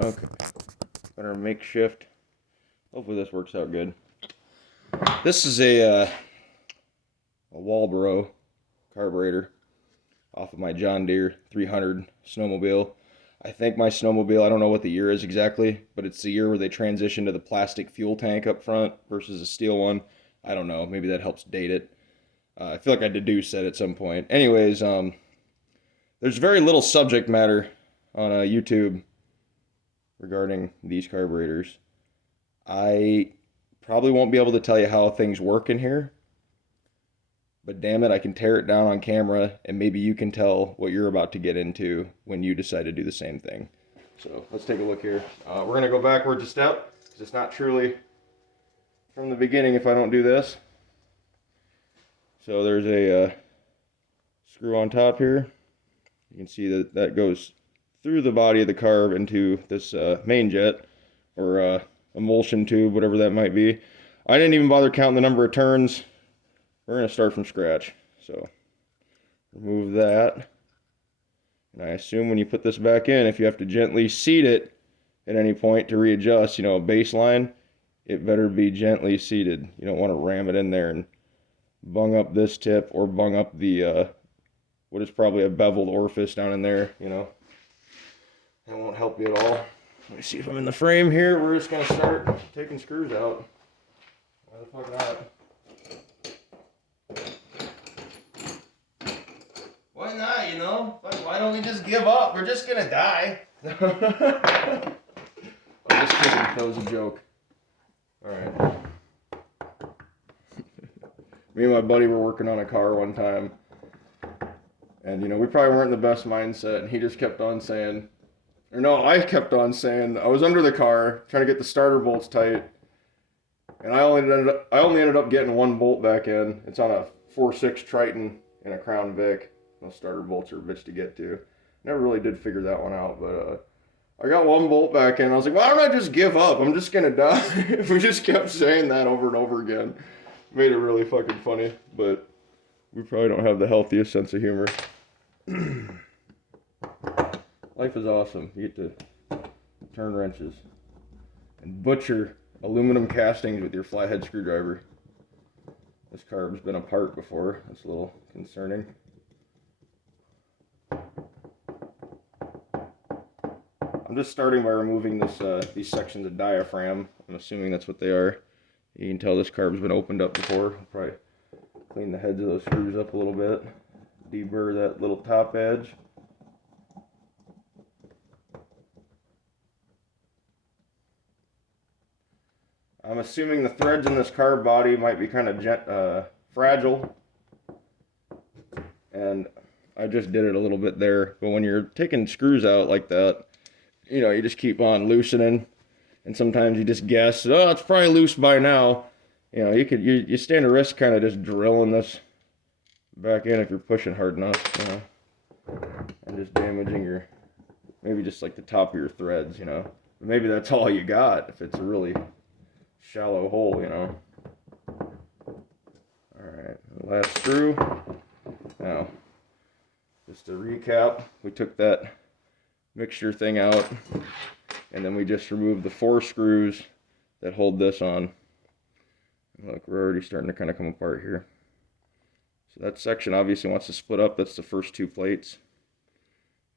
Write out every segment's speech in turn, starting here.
Okay. Got our makeshift. Hopefully this works out good. This is a Walboro carburetor off of my John Deere 300 snowmobile. I think my snowmobile, I don't know what the year is exactly, but it's the year where they transitioned to the plastic fuel tank up front versus a steel one. I don't know. Maybe that helps date it. I feel like I deduced that at some point. Anyways, there's very little subject matter on YouTube regarding these carburetors. I probably won't be able to tell you how things work in here, but damn it, I can tear it down on camera, and maybe you can tell what you're about to get into when you decide to do the same thing. So let's take a look here. We're going to go backwards a step, because it's not truly from the beginning if I don't do this. So there's a screw on top here. You can see that that goes through the body of the carb into this main jet, or emulsion tube, whatever that might be. I didn't even bother counting the number of turns. We're going to start from scratch. So remove that. And I assume when you put this back in, if you have to gently seat it at any point to readjust, you know, a baseline, it better be gently seated. You don't want to ram it in there and bung up this tip or bung up the what is probably a beveled orifice down in there, you know. That won't help you at all. Let me see if I'm in the frame here. We're just going to start taking screws out. Why the fuck not? Why not, you know? Why don't we just give up? We're just going to die. I'm just kidding. That was a joke. Alright. Me and my buddy were working on a car one time. And, you know, we probably weren't in the best mindset. And he just kept on saying... Or no, I kept on saying, I was under the car trying to get the starter bolts tight, and I only ended up getting one bolt back in. It's on a 4.6 Triton and a Crown Vic. Those starter bolts are a bitch to get to. Never really did figure that one out, but I got one bolt back in. I was like, why don't I just give up? I'm just gonna die. We just kept saying that over and over again. Made it really fucking funny, but we probably don't have the healthiest sense of humor. Life is awesome. You get to turn wrenches and butcher aluminum castings with your flathead screwdriver. This carb's been apart before. That's a little concerning. I'm just starting by removing these sections of diaphragm. I'm assuming that's what they are. You can tell this carb's been opened up before. I'll probably clean the heads of those screws up a little bit. Deburr that little top edge. I'm assuming the threads in this carb body might be kind of fragile, and I just did it a little bit there. But when you're taking screws out like that, you know, you just keep on loosening, and sometimes you just guess, oh, it's probably loose by now. You know, you stand a risk kind of just drilling this back in if you're pushing hard enough, you know, and just damaging your, maybe just like the top of your threads, you know. But maybe that's all you got if it's a really shallow hole, you know. Alright, last screw. Now, just to recap, we took that mixture thing out, and then we just removed the 4 screws that hold this on. Look, we're already starting to kind of come apart here. So that section obviously wants to split up. That's the first 2 plates.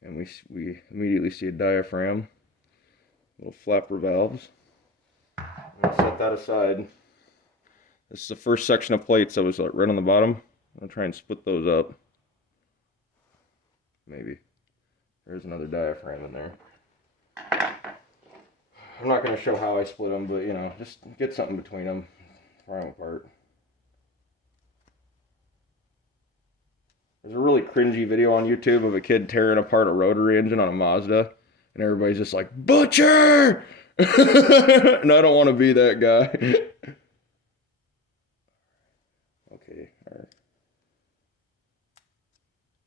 And we immediately see a diaphragm, little flapper valves. I'll set that aside. This is the first section of plates that was like right on the bottom. I'll try and split those up. Maybe. There's another diaphragm in there. I'm not going to show how I split them, but you know, just get something between them. Pry them apart. There's a really cringy video on YouTube of a kid tearing apart a rotary engine on a Mazda, and everybody's just like, "Butcher!" And I don't want to be that guy. Okay, our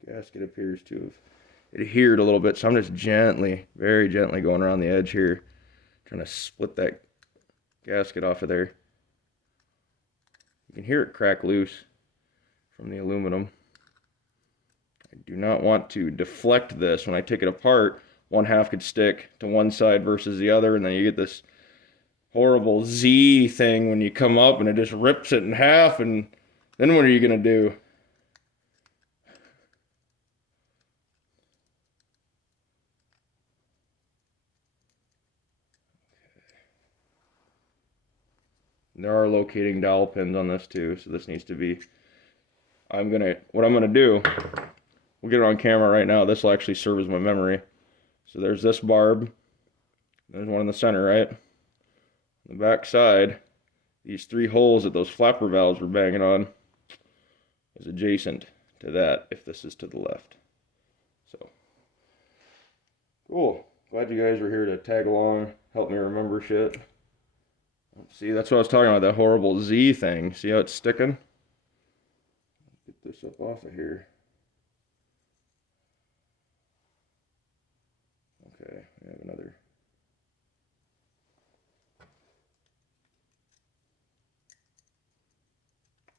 gasket appears to have adhered a little bit, so I'm just gently, very gently going around the edge here, trying to split that gasket off of there. You can hear it crack loose from the aluminum. I do not want to deflect this when I take it apart. one half could stick to one side versus the other, and then you get this horrible Z thing when you come up and it just rips it in half, and then what are you gonna do? There are locating dowel pins on this too, so this needs to be, what I'm gonna do, we'll get it on camera right now. This will actually serve as my memory. So there's this barb, there's one in the center, right? On the back side, these 3 holes that those flapper valves were banging on is adjacent to that, if this is to the left. So, cool. Glad you guys were here to tag along, help me remember shit. See, that's what I was talking about, that horrible Z thing. See how it's sticking? Get this up off of here. Okay, we have another.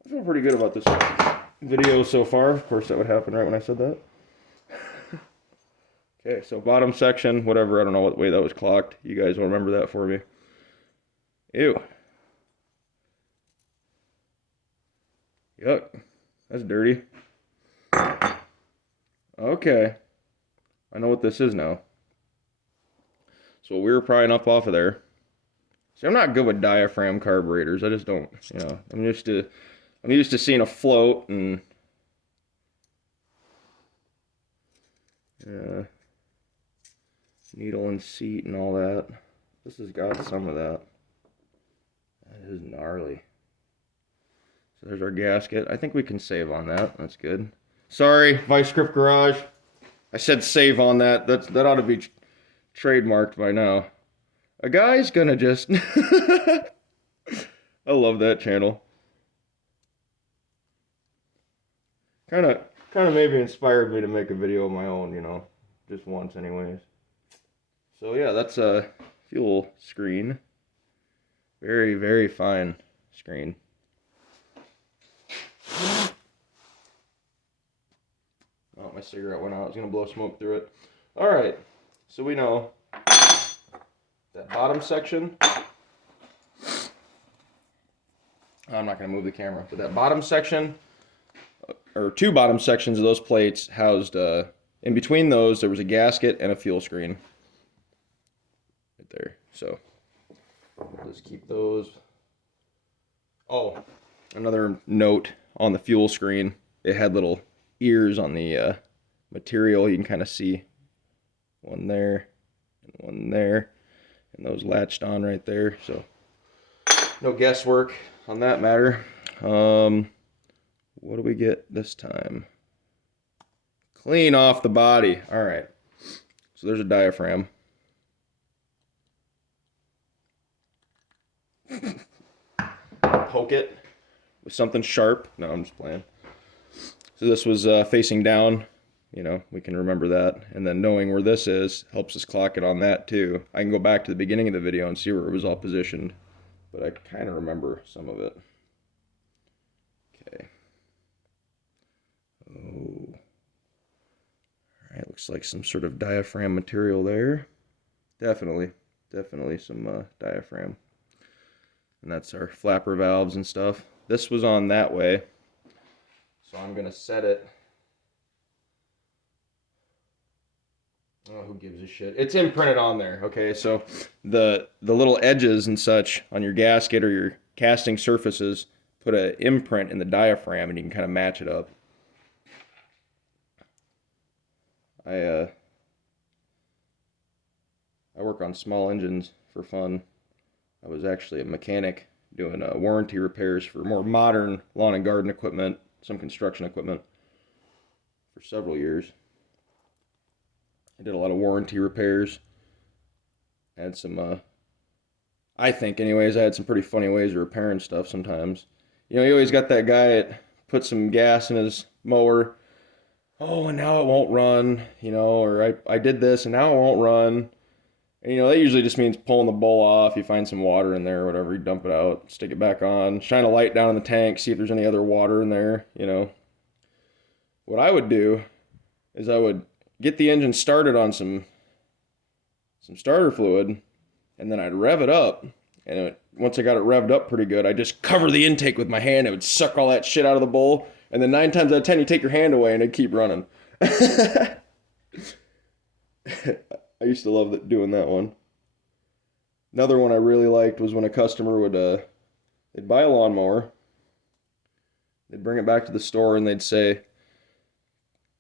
I feel pretty good about this video so far. Of course, that would happen right when I said that. Okay, so bottom section, whatever, I don't know what way that was clocked. You guys will remember that for me. Ew. Yuck. That's dirty. Okay. I know what this is now. So we were prying up off of there. See, I'm not good with diaphragm carburetors. I just don't, you know, I'm used to seeing a float and needle and seat and all that. This has got some of that. That is gnarly. So there's our gasket. I think we can save on that. That's good. Sorry, Vice Grip Garage. I said save on that. That ought to be trademarked by now. A guy's gonna just... I love that channel. Kind of maybe inspired me to make a video of my own, you know. Just once anyways. So yeah, that's a fuel screen. Very, very fine screen. Oh, my cigarette went out. I was going to blow smoke through it. Alright, so we know that bottom section. I'm not going to move the camera, but that bottom section, or 2 bottom sections of those plates housed, in between those, there was a gasket and a fuel screen. Right there. So, we'll just keep those. Oh, another note on the fuel screen. It had little ears on the material. You can kind of see one there and one there. And those latched on right there. So, no guesswork on that matter. What do we get this time? Clean off the body. All right. So there's a diaphragm. Poke it with something sharp. No, I'm just playing. So this was facing down. You know, we can remember that. And then knowing where this is helps us clock it on that too. I can go back to the beginning of the video and see where it was all positioned. But I kind of remember some of it. Okay. Oh. Alright, looks like some sort of diaphragm material there. Definitely some diaphragm. And that's our flapper valves and stuff. This was on that way. So I'm going to set it. Oh, who gives a shit? It's imprinted on there, okay? So the little edges and such on your gasket or your casting surfaces put an imprint in the diaphragm and you can kind of match it up. I work on small engines for fun. I was actually a mechanic doing warranty repairs for more modern lawn and garden equipment, some construction equipment for several years. I did a lot of warranty repairs. I had some, I think anyways, I had some pretty funny ways of repairing stuff sometimes. You know, you always got that guy that put some gas in his mower. Oh, and now it won't run, you know, or I did this and now it won't run. And, you know, that usually just means pulling the bowl off. You find some water in there or whatever, you dump it out, stick it back on, shine a light down in the tank, see if there's any other water in there, you know. What I would do is I would get the engine started on some some starter fluid, and then I'd rev it up. And once I got it revved up pretty good, I'd just cover the intake with my hand. It would suck all that shit out of the bowl. And then 9 times out of 10, you take your hand away and it'd keep running. I used to love doing that one. Another one I really liked was when a customer would, they'd buy a lawnmower. They'd bring it back to the store and they'd say,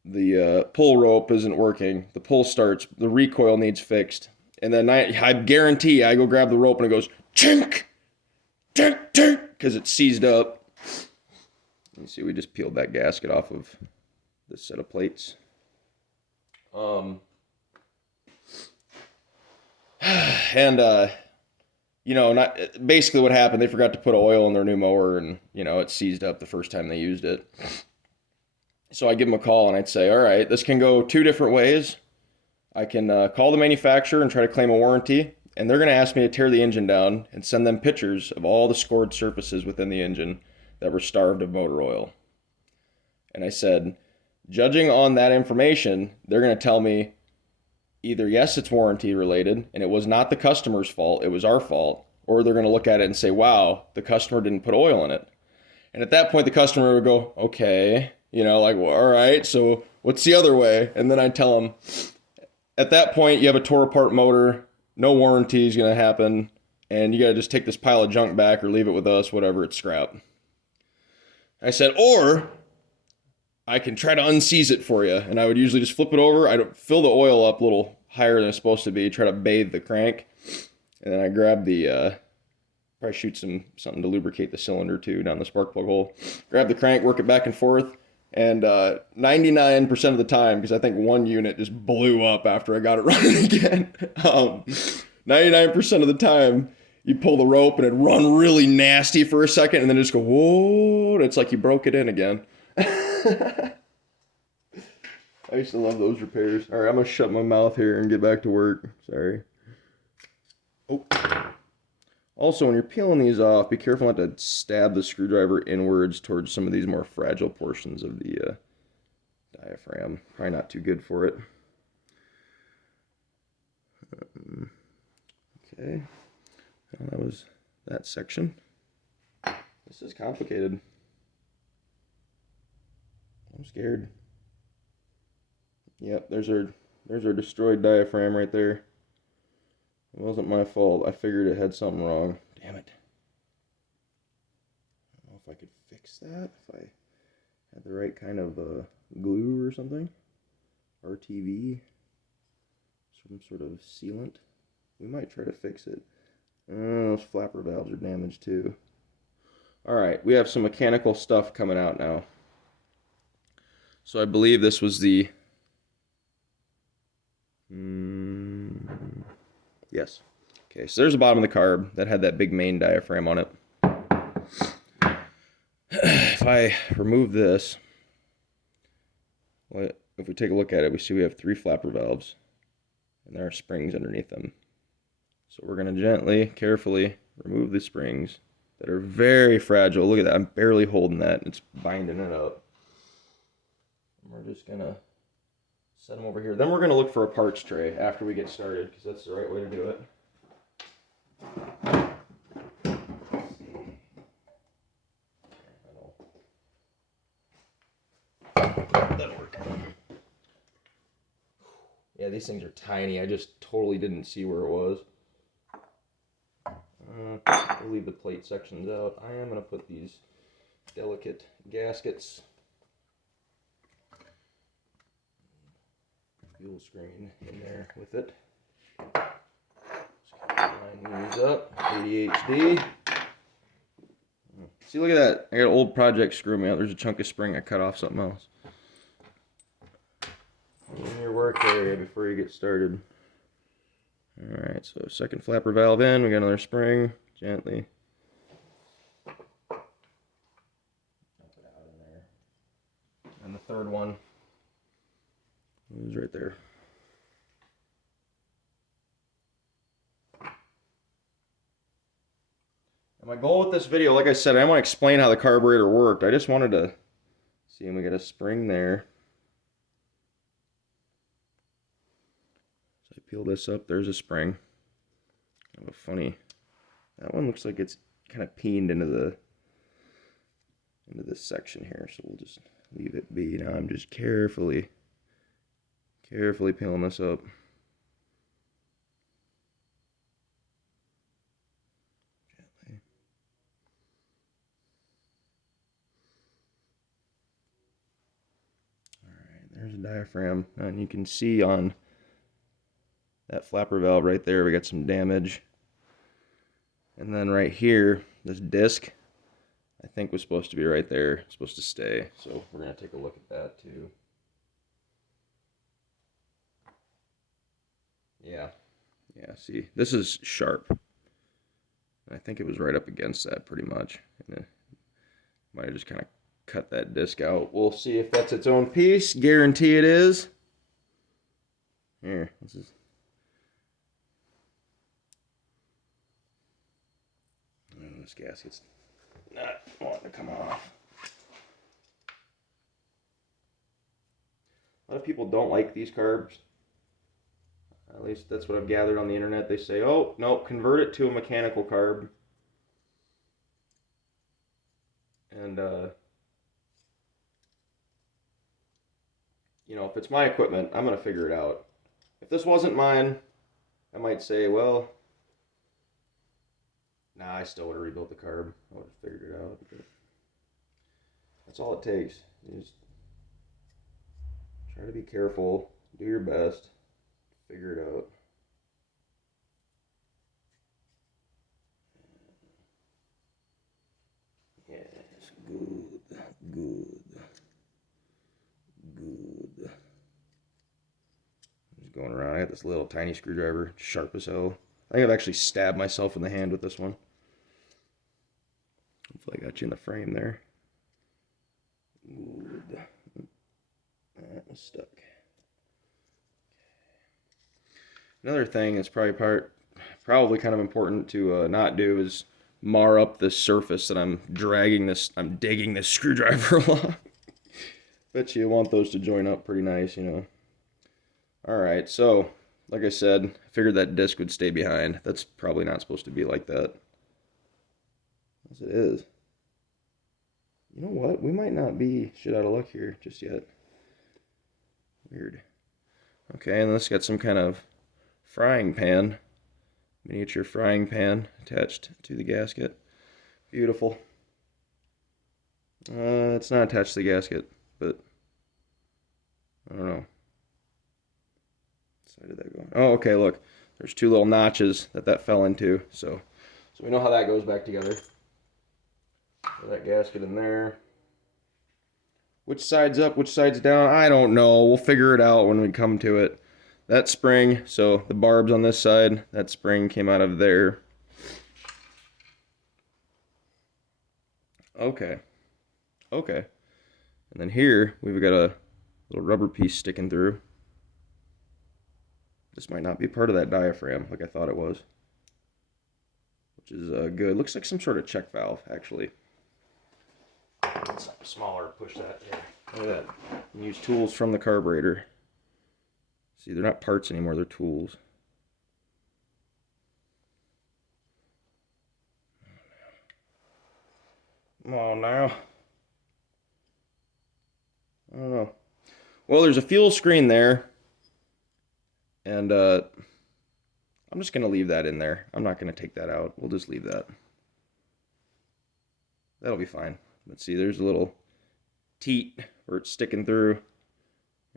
the pull rope isn't working. The pull starts. The recoil needs fixed. And then I guarantee I go grab the rope and it goes, chink, chink, chink, because it's seized up. You see, we just peeled that gasket off of this set of plates. You know, basically what happened, they forgot to put oil in their new mower and, you know, it seized up the first time they used it. So I give them a call and I'd say, all right, this can go 2 different ways. I can call the manufacturer and try to claim a warranty, and they're going to ask me to tear the engine down and send them pictures of all the scored surfaces within the engine that were starved of motor oil. And I said, judging on that information, they're going to tell me either, yes, it's warranty related, and it was not the customer's fault, it was our fault, or they're going to look at it and say, wow, the customer didn't put oil in it. And at that point, the customer would go, okay, you know, like, well, all right, so what's the other way? And then I tell them, at that point, you have a tore apart motor, no warranty is going to happen, and you got to just take this pile of junk back or leave it with us, whatever, it's scrap. I said, or I can try to unseize it for you. And I would usually just flip it over. I'd fill the oil up a little higher than it's supposed to be, try to bathe the crank. And then I grab the, probably shoot something to lubricate the cylinder too down the spark plug hole. Grab the crank, work it back and forth. And 99% of the time, because I think one unit just blew up after I got it running again. 99% of the time, you pull the rope and it'd run really nasty for a second and then just go, whoa, and it's like you broke it in again. I used to love those repairs. All right, I'm going to shut my mouth here and get back to work. Sorry. Oh. Also, when you're peeling these off, be careful not to stab the screwdriver inwards towards some of these more fragile portions of the diaphragm. Probably not too good for it. Okay. Well, that was that section. This is complicated. I'm scared. Yep, there's our destroyed diaphragm right there. It wasn't my fault. I figured it had something wrong. Damn it. I don't know if I could fix that. If I had the right kind of glue or something. RTV. Some sort of sealant. We might try to fix it. Those flapper valves are damaged too. Alright, we have some mechanical stuff coming out now. So I believe this was the... Yes. Okay, so there's the bottom of the carb that had that big main diaphragm on it. If I remove this, if we take a look at it, we see we have 3 flapper valves, and there are springs underneath them. So we're going to gently, carefully remove the springs that are very fragile. Look at that, I'm barely holding that. It's binding it up. And we're just going to set them over here. Then we're going to look for a parts tray after we get started, because that's the right way to do it. That'll work. Yeah, these things are tiny. I just totally didn't see where it was. We'll leave the plate sections out. I am going to put these delicate gaskets, fuel screen in there with it. Just line these up. ADHD. See, look at that. I got an old project screw me out. There's a chunk of spring I cut off something else. In your work area before you get started. Alright, so second flapper valve in, we got another spring, gently. Dump it out in there. And the third one is right there. And my goal with this video, like I said, I want to explain how the carburetor worked. I just wanted to see, and we got a spring there. peel this up. There's a spring. Kind of a funny. That one looks like it's kind of peened into this section here, so we'll just leave it be. Now I'm just carefully peeling this up. Gently. Alright, there's a diaphragm, and you can see on that flapper valve right there we got some damage. And then right here, this disc, I think was supposed to be right there. It's supposed to stay. So we're going to take a look at that too. Yeah, see, this is sharp. I think it was right up against that pretty much. And it might have just kind of cut that disc out. We'll see if that's its own piece. Guarantee it is. Here, this is... This gasket's not wanting to come off. A lot of people don't like these carbs. At least that's what I've gathered on the internet. They say, oh, no, convert it to a mechanical carb. And, you know, if it's my equipment, I'm going to figure it out. If this wasn't mine, I might say, well, nah, I still would have rebuilt the carb. I would have figured it out. But that's all it takes. You just try to be careful, do your best, figure it out. Yes, good. I'm just going around. I got this little tiny screwdriver, sharp as hell. I think I've actually stabbed myself in the hand with this one. Hopefully I got you in the frame there. Good. That was stuck. Another thing that's probably kind of important to not do is mar up the surface that I'm digging this screwdriver along. Bet you want those to join up pretty nice, you know. Alright, so like I said, I figured that disc would stay behind. That's probably not supposed to be like that. As it is. You know what? We might not be shit out of luck here just yet. Weird. Okay, and this got some kind of frying pan. Miniature frying pan attached to the gasket. Beautiful. It's not attached to the gasket, but I don't know. Side did that go? Oh, okay, look. There's two little notches that fell into, so we know how that goes back together. Put that gasket in there. Which side's up, which side's down? I don't know. We'll figure it out when we come to it. That spring, so the barb's on this side, that spring came out of there. Okay. And then here, we've got a little rubber piece sticking through. This might not be part of that diaphragm like I thought it was. Which is good. Looks like some sort of check valve, actually. It's smaller, push that there. Look at that. You can use tools from the carburetor. See, they're not parts anymore, they're tools. Come on now. I don't know. Well, there's a fuel screen there. And I'm just going to leave that in there. I'm not going to take that out. We'll just leave that. That'll be fine. Let's see, there's a little teat where it's sticking through.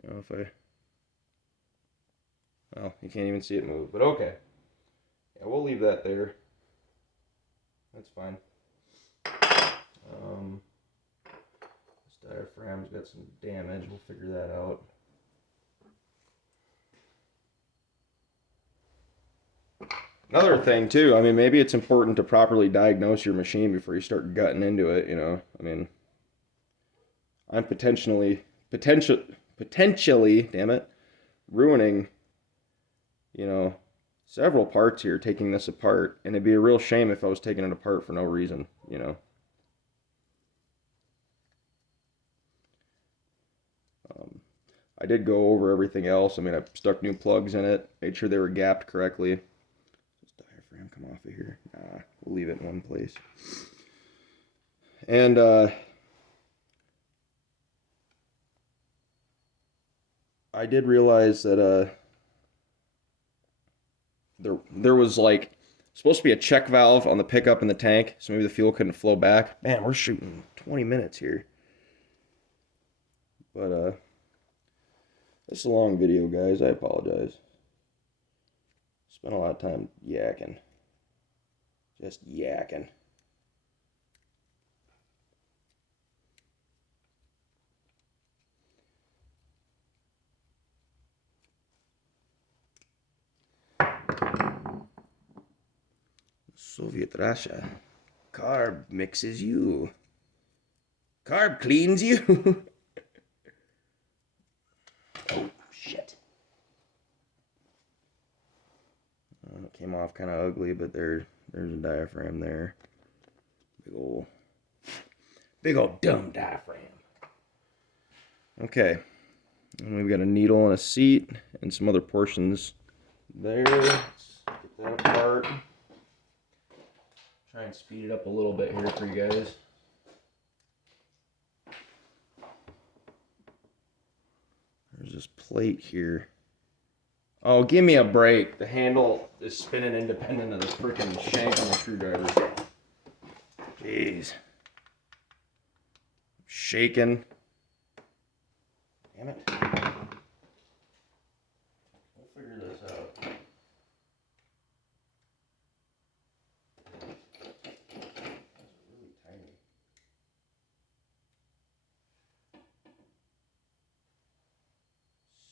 You know, well, you can't even see it move, but okay. Yeah, we'll leave that there. That's fine. This diaphragm's got some damage. We'll figure that out. Another thing too, I mean, maybe it's important to properly diagnose your machine before you start gutting into it, you know. I mean, I'm potentially, damn it, ruining, you know, several parts here, taking this apart, and it'd be a real shame if I was taking it apart for no reason, you know. I did go over everything else. I mean, I stuck new plugs in it, made sure they were gapped correctly. Does diaphragm come off of here? Nah, we'll leave it in one place. And I did realize that there was like supposed to be a check valve on the pickup in the tank, so maybe the fuel couldn't flow back. Man, we're shooting 20 minutes here. But this is a long video, guys. I apologize. Spent a lot of time yakking. Just yakking. Soviet Russia. Carb mixes you. Carb cleans you. Oh, shit. It came off kind of ugly, but there's a diaphragm there. Big old dumb diaphragm. Okay. And we've got a needle and a seat and some other portions there. Let's get that apart. Try and speed it up a little bit here for you guys. There's this plate here. Oh, give me a break. The handle is spinning independent of the freaking shank on the screwdriver. Jeez. Shaking. Damn it. We'll figure this out.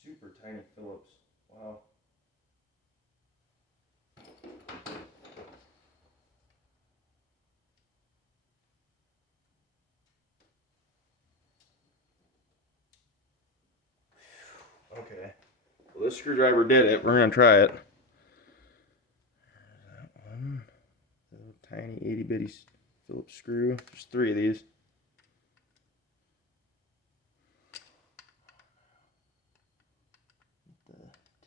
Super tiny Phillips. Wow. Okay. Well, this screwdriver did it. We're going to try it. That one. Little tiny itty bitty Phillips screw. There's 3 of these.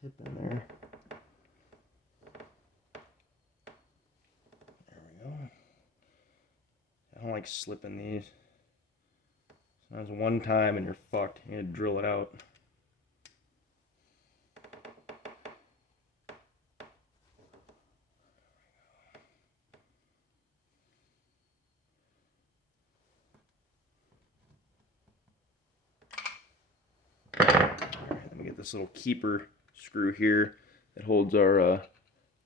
Tip in there. There we go. I don't like slipping these. Sometimes one time and you're fucked. You need to drill it out. Alright, let me get this little keeper screw here that holds our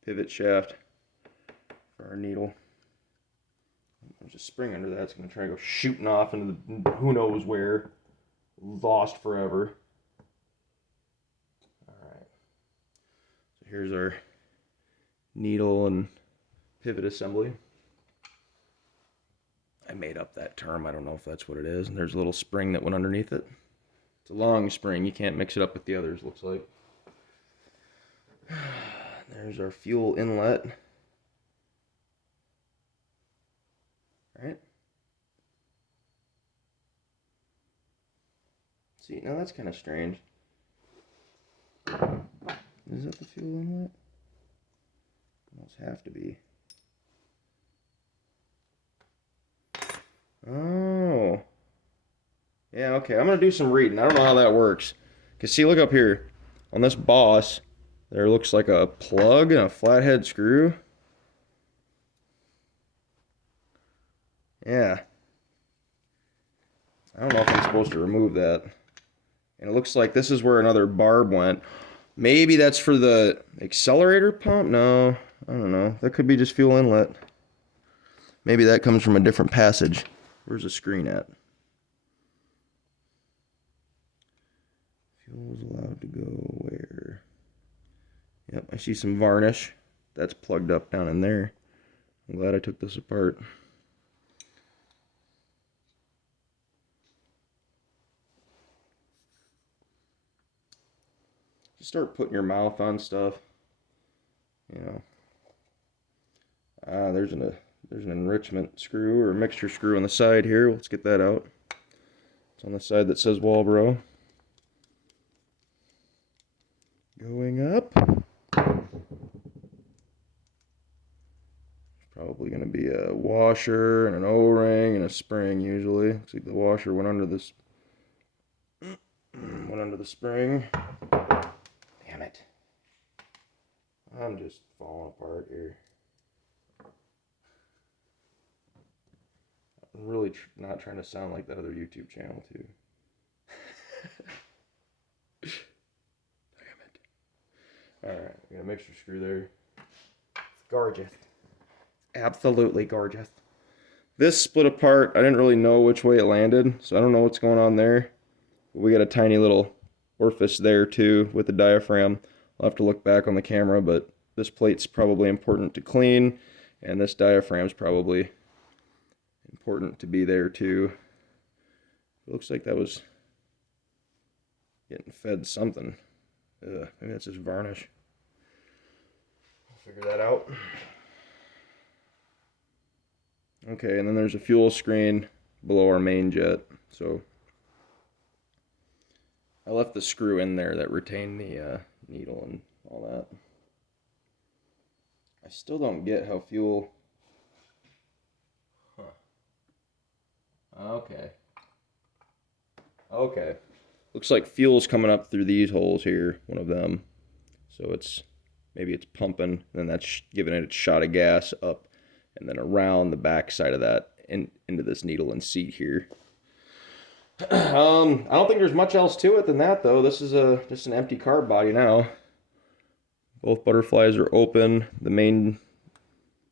pivot shaft for our needle. There's a spring under that. It's going to try to go shooting off into the who knows where. Lost forever. Alright. So here's our needle and pivot assembly. I made up that term. I don't know if that's what it is. And there's a little spring that went underneath it. It's a long spring. You can't mix it up with the others, looks like. There's our fuel inlet. Right? See, now that's kind of strange. Is that the fuel inlet? Almost have to be. Oh. Yeah, okay. I'm going to do some reading. I don't know how that works. Because see, look up here. On this boss, there looks like a plug and a flathead screw. Yeah. I don't know if I'm supposed to remove that. And it looks like this is where another barb went. Maybe that's for the accelerator pump? No, I don't know. That could be just fuel inlet. Maybe that comes from a different passage. Where's the screen at? Fuel is allowed to go where? Yep, I see some varnish. That's plugged up down in there. I'm glad I took this apart. Just start putting your mouth on stuff. You know. There's an enrichment screw or a mixture screw on the side here. Let's get that out. It's on the side that says Walboro. Going up. Probably going to be a washer and an O-ring and a spring usually. Looks like the washer went under this. Went under the spring. Damn it. I'm just falling apart here. I'm really not trying to sound like that other YouTube channel too. Damn it. Alright, we got a mixture screw there. It's gorgeous. Absolutely gorgeous. This split apart. I didn't really know which way it landed, so I don't know what's going on there. But we got a tiny little orifice there too with the diaphragm. I'll have to look back on the camera, but this plate's probably important to clean, and this diaphragm's probably important to be there too. It looks like that was getting fed something. Maybe that's just varnish. I'll figure that out. Okay, and then there's a fuel screen below our main jet. So I left the screw in there that retained the needle and all that. I still don't get how fuel... Huh. Okay. Okay. Looks like fuel's coming up through these holes here, one of them. So maybe it's pumping, and then that's giving it a shot of gas up and then around the back side of that into this needle and seat here. I don't think there's much else to it than that, though. This is just an empty carb body now. Both butterflies are open. The main